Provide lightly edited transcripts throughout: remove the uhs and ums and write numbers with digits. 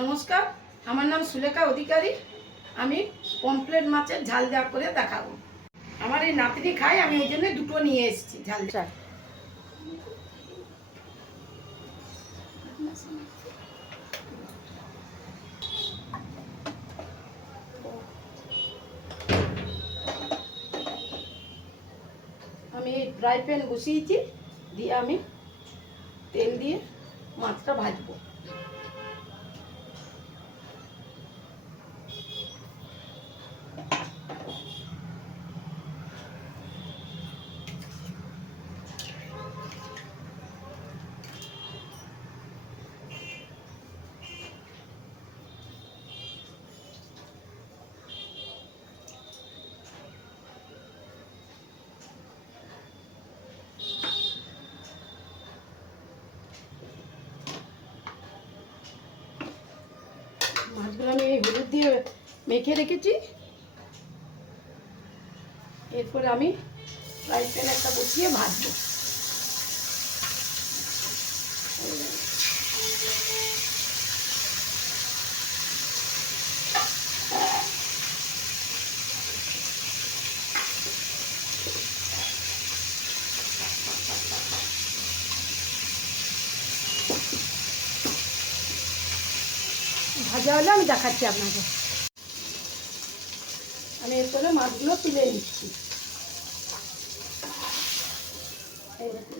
নমস্কার, আমার নাম সুলেখা অধিকারী। আমি পমফ্রেট মাছের ঝাল দেওয়া করে দেখাবো। আমার এই নাতনি খায়, আমি ওই জন্য দুটো নিয়ে এসেছি ঝাল। আমি ফ্রাই প্যান বসিয়েছি, দিয়ে আমি তেল দিয়ে মাছটা ভাজবো। মাছগুলো আমি হলুদ দিয়ে মেখে রেখেছি। এরপর আমি ফ্রাই প্যান একটা বসিয়ে ভাজবো। ভাজা হলে আমি দেখাচ্ছি আপনাকে। আমি এরপরে মাছগুলো তুলে নিচ্ছি।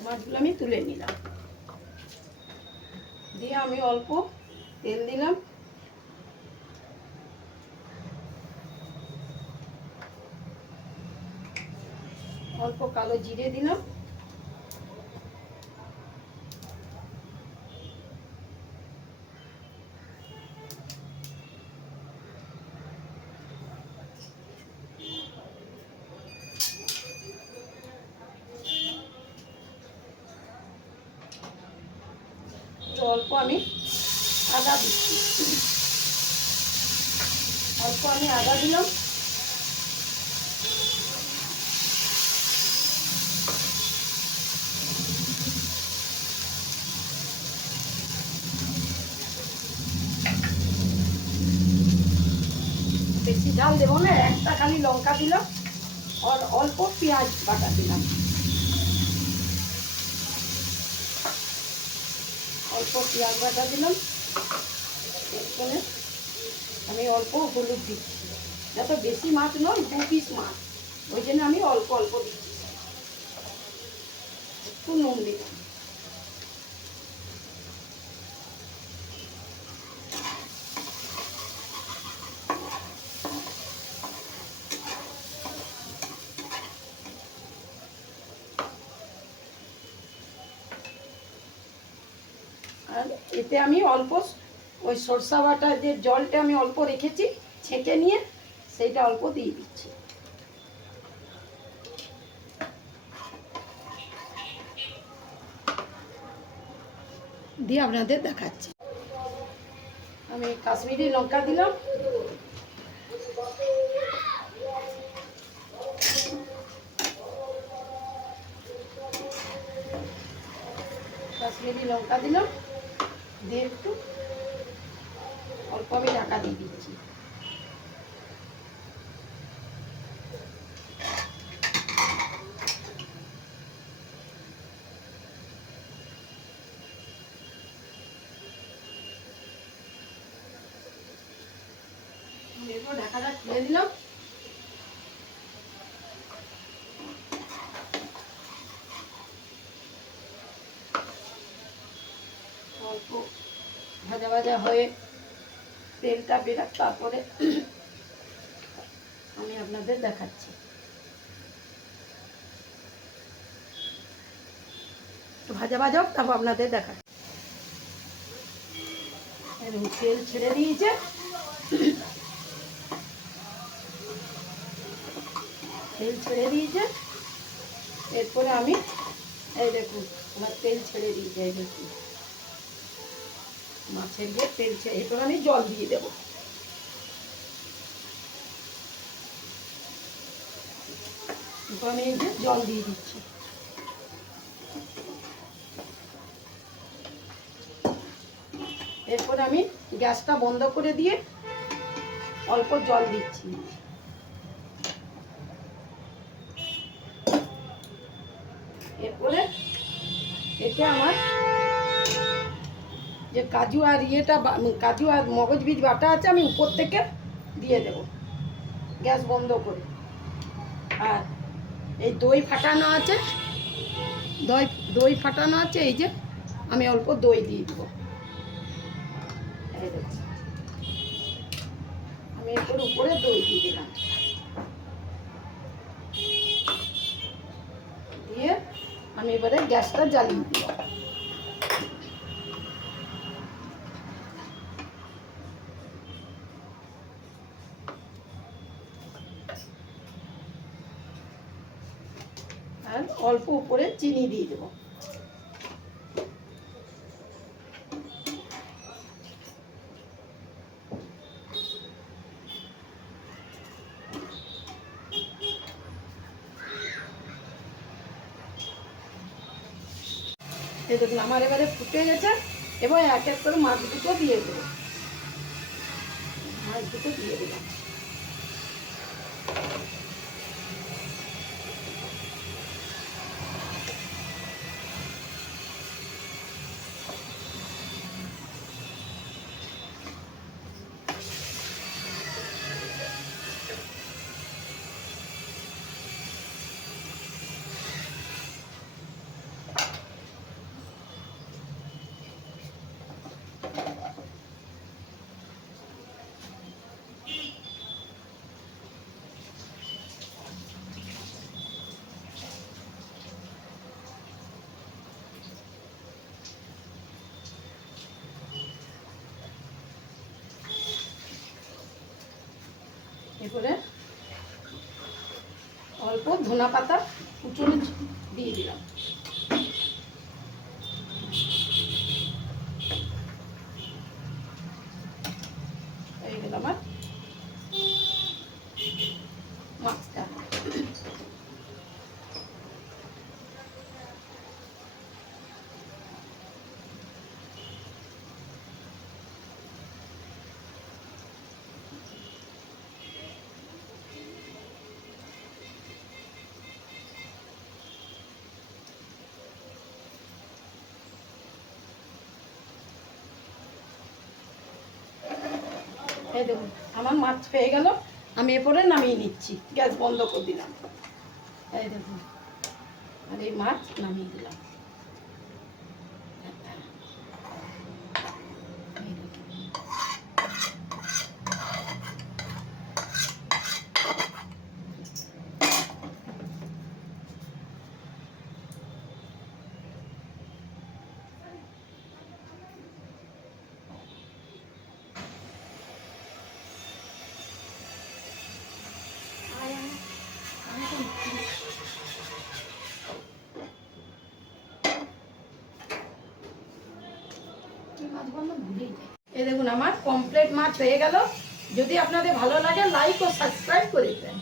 মাছগুলো আমি তুলে নিলাম, দিয়ে আমি অল্প তেল দিলাম, অল্প কালো জিরে দিলাম, অল্প আমি আদা দিচ্ছি, অল্প আমি আদা দিলাম, বেশি ঝাল দেবো না, একটা খালি লঙ্কা দিলাম, আর অল্প পেঁয়াজ বাটা দিলাম, অল্প পেঁয়াজ বাটা দিলাম। এরপরে আমি অল্প হলুদ দিচ্ছি, যত বেশি মাছ নয়, 2 পিস মাছ, ওই জন্য আমি অল্প অল্প দিচ্ছি। একটু নুন দিলাম। আর এতে আমি অল্প ওই সরষা বাটা যে জলটা আমি অল্প রেখেছি ছেঁকে নিয়ে, সেইটা অল্প দিয়ে দিচ্ছি। দিয়ে আপনাদের দেখাচ্ছি। আমি কাশ্মীরি লঙ্কা দিলাম, কাশ্মীরি লঙ্কা দিলাম, দিয়ে একটু অল্প আমি ঢাকা দিয়ে দিচ্ছি। এরপর ঢাকাটা খুলে দিলাম। অল্প ভাজা ভাজা হয়ে তেলটা বেরাক, তারপরে আমি আপনাদের দেখাচ্ছি। ভাজা ভাজা হোক, তারপর আপনাদের দেখাচ্ছি। তেল ছেড়ে দিয়েছে, তেল ছেড়ে দিয়েছে। এরপরে আমি এই দেখুন, আমার তেল ছেড়ে দিয়েছে, এই দেখুন মাছের দিয়ে তেল ছেড়ে। এরপর আমি জল দিয়ে দেবো। এরপর আমি এই যে জল দিয়ে দিচ্ছি। এরপরে আমি গ্যাসটা বন্ধ করে দিয়ে অল্প জল দিচ্ছি। এরপরে এতে আমার যে কাজু আর কাজু আর মগজ বীজ বাটা আছে আমি উপর থেকে দিয়ে দেব গ্যাস বন্ধ করে। আর এই দই ফাটানো আছে, দই ফাটানো আছে, এই যে আমি অল্প দই দিয়ে দেবো। আমি এরপর উপরে দই দিয়ে দিলাম, দিয়ে আমি এবারে গ্যাসটা জ্বালিয়ে দিব। আর অল্প উপরে চিনি দিয়ে দেবো। এই দেখুন আমার এবারে ফুটে গেছে। এবার এক এক করে মাছ দুটো দিয়ে দেবো। মাছ দুটো দিয়ে দিলাম। এরপরে অল্প ধনা পাতা কুচুনি দিয়ে দিলাম। হয়ে গেল আমার মাছটা। এই দেখুন আমার মাছ হয়ে গেল। আমি এরপরে নামিয়ে নিচ্ছি, গ্যাস বন্ধ করে দিলাম। এই দেখুন আর এই মাছ নামিয়ে দিলাম। এই দেখুন আমার কমপ্লিট মাছ হয়ে গেল। যদি আপনাদের ভালো লাগে লাইক ও সাবস্ক্রাইব করে দেবেন।